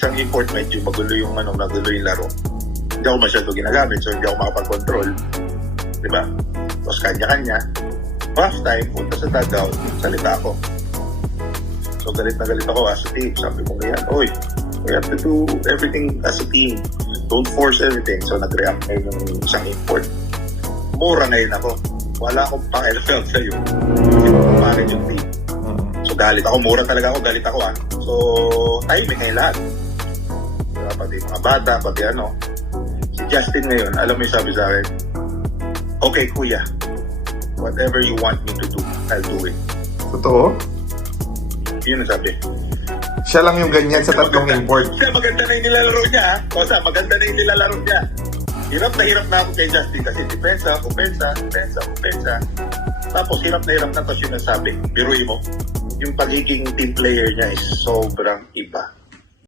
Isang import, medyo magulo yung laro. Hindi ako masyado ginagamit, so hindi ako makapag-control. Diba? Tapos kanya-kanya. Half time, punta sa dugout, salita ako. So galit na galit ako as a team. Sabi ko ngayon, oy, we have to do everything as a team. Don't force everything. So nag-react ngayon yung isang import. Mura ngayon ako. Wala akong pang-NFL sa'yo. Hindi ko manage yung team. So galit ako, mura talaga ako, galit ako ah. So timing ngayon lahat. Diba, pati mga bata, pati ano. Si Justin ngayon, alam mo yung sabi sa akin, okay kuya, whatever you want me to do, I'll do it. Totoo? Yun ang sabi. Siya lang yung ganyan sa tatlong import. Kasi maganda na yung nilalaro niya ha. O sa, maganda na yung nilalaro niya. Hirap na ako kay Justin kasi depensa. Tapos hirap na tapos yun ang sabi. Biruin mo, yung pagiging team player niya is sobrang iba.